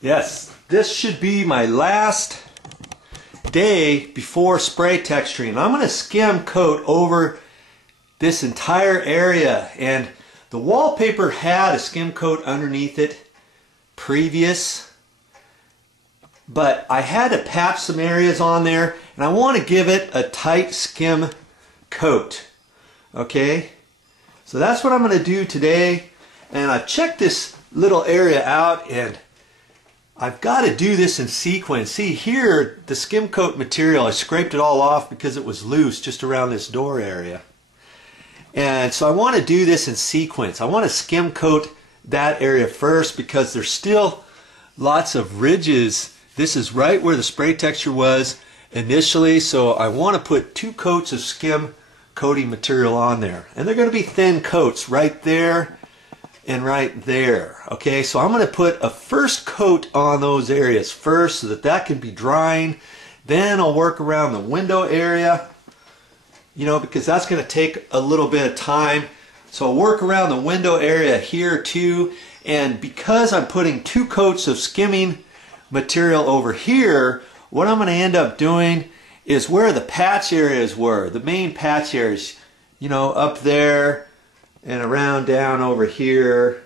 Yes, this should be my last day before spray texturing. I'm going to skim coat over this entire area, and the wallpaper had a skim coat underneath it previous, but I had to patch some areas on there, and I want to give it a tight skim coat. Okay, so that's what I'm going to do today, and I've checked this little area out, and I've got to do this in sequence. See here, the skim coat material, I scraped it all off because it was loose just around this door area. And so I want to do this in sequence. I want to skim coat that area first because there's still lots of ridges. This is right where the spray texture was initially, so I want to put 2 coats of skim coating material on there. And they're going to be thin coats right there and right there. Okay, so I'm going to put a first coat on those areas first so that that can be drying. Then I'll work around the window area, you know, because that's going to take a little bit of time. So I'll work around the window area here too. And because I'm putting 2 coats of skimming material over here, what I'm going to end up doing is where the patch areas were, the main patch areas, you know, up there and around down over here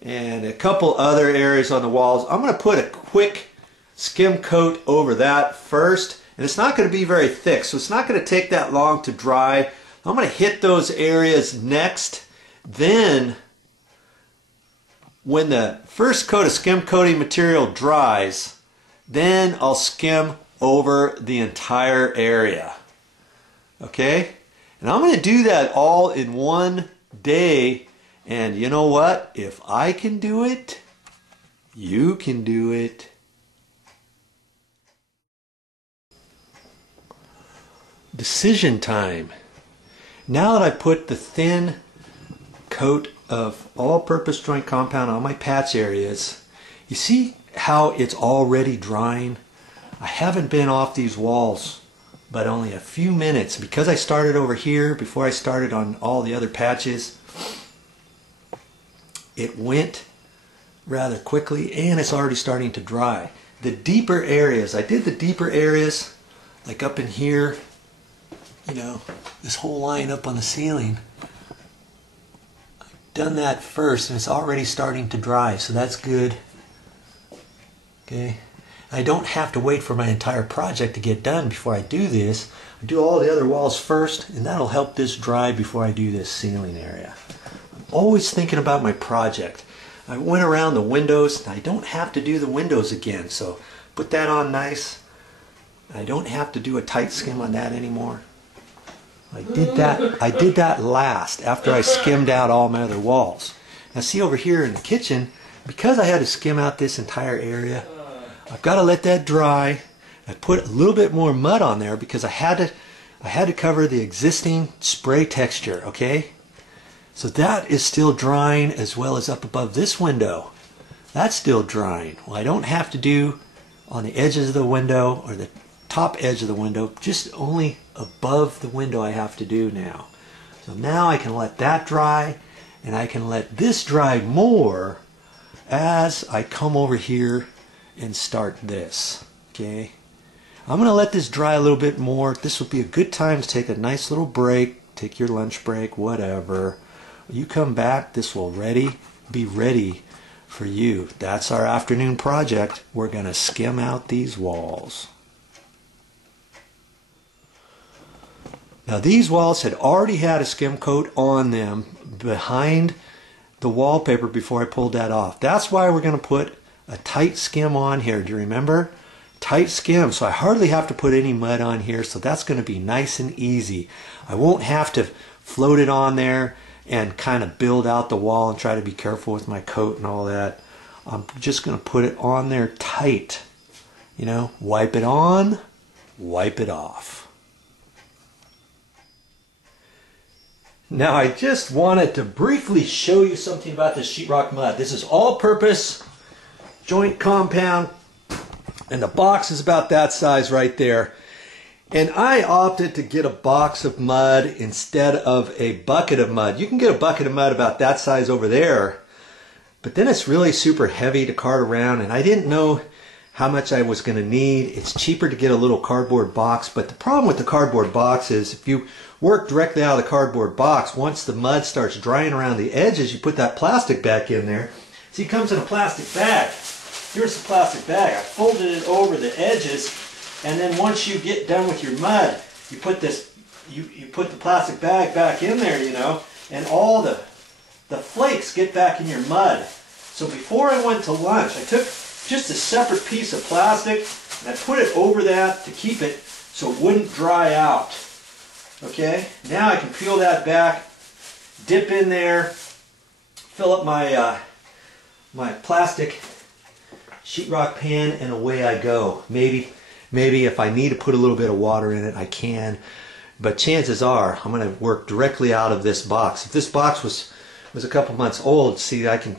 and a couple other areas on the walls. I'm going to put a quick skim coat over that first, and it's not going to be very thick, so it's not going to take that long to dry. I'm going to hit those areas next. Then when the first coat of skim coating material dries, then I'll skim over the entire area. Okay, and I'm going to do that all in one day, and you know what? If I can do it, you can do it. Decision time. Now that I put the thin coat of all-purpose joint compound on my patch areas, you see how it's already drying? I haven't been off these walls but only a few minutes because I started over here before I started on all the other patches. It went rather quickly and it's already starting to dry. The deeper areas, I did the deeper areas like up in here, you know, this whole line up on the ceiling. I've done that first and it's already starting to dry, so that's good. Okay. I don't have to wait for my entire project to get done before I do this. I do all the other walls first, and that'll help this dry before I do this ceiling area. I'm always thinking about my project. I went around the windows, and I don't have to do the windows again, so put that on nice. I don't have to do a tight skim on that anymore. I did that last after I skimmed out all my other walls. Now see over here in the kitchen, because I had to skim out this entire area, I've got to let that dry. I put a little bit more mud on there because I had to cover the existing spray texture, okay? So that is still drying, as well as up above this window. That's still drying. Well, I don't have to do on the edges of the window or the top edge of the window, just only above the window I have to do now. So now I can let that dry, and I can let this dry more as I come over here and start this. Okay, I'm going to let this dry a little bit more. This would be a good time to take a nice little break, take your lunch break, whatever. When you come back, this will be ready for you. That's our afternoon project. We're going to skim out these walls. Now these walls had already had a skim coat on them behind the wallpaper before I pulled that off. That's why we're going to put a tight skim on here. Do you remember? Tight skim, so I hardly have to put any mud on here, so that's going to be nice and easy. I won't have to float it on there and kind of build out the wall and try to be careful with my coat and all that. I'm just going to put it on there tight. You know, wipe it on, wipe it off. Now I just wanted to briefly show you something about this sheetrock mud. This is all-purpose joint compound, and the box is about that size right there. And I opted to get a box of mud instead of a bucket of mud. You can get a bucket of mud about that size over there, But then it's really super heavy to cart around, and I didn't know how much I was going to need. It's cheaper to get a little cardboard box, but the problem with the cardboard box is if you work directly out of the cardboard box, once the mud starts drying around the edges, you put that plastic back in there. See, it comes in a plastic bag. Here's the plastic bag. I folded it over the edges, and then once you get done with your mud, you put this, you put the plastic bag back in there, you know, and all the flakes get back in your mud. So before I went to lunch, I took just a separate piece of plastic and I put it over that to keep it so it wouldn't dry out. Okay, now I can peel that back, dip in there, fill up my my plastic sheetrock pan, and away I go. Maybe if I need to put a little bit of water in it, I can. But chances are I'm going to work directly out of this box. If this box was a couple months old, see, I can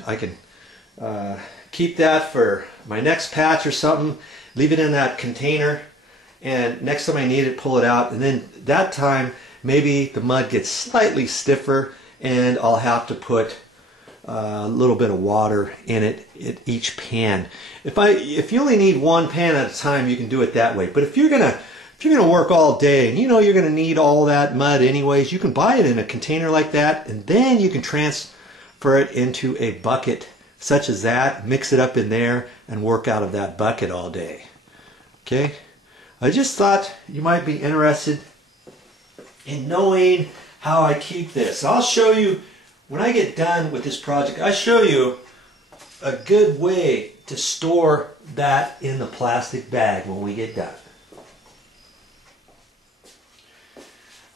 keep that for my next patch or something, leave it in that container, and next time I need it, pull it out, and then that time maybe the mud gets slightly stiffer and I'll have to put a little bit of water in it at each pan. If you only need one pan at a time, you can do it that way. But if you're gonna work all day and you know you're gonna need all that mud anyways, you can buy it in a container like that, and then you can transfer it into a bucket such as that, mix it up in there, and work out of that bucket all day. Okay? I just thought you might be interested in knowing how I keep this. I'll show you, when I get done with this project, I'll show you a good way to store that in the plastic bag when we get done.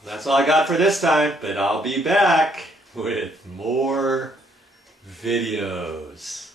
That's all I got for this time, but I'll be back with more videos.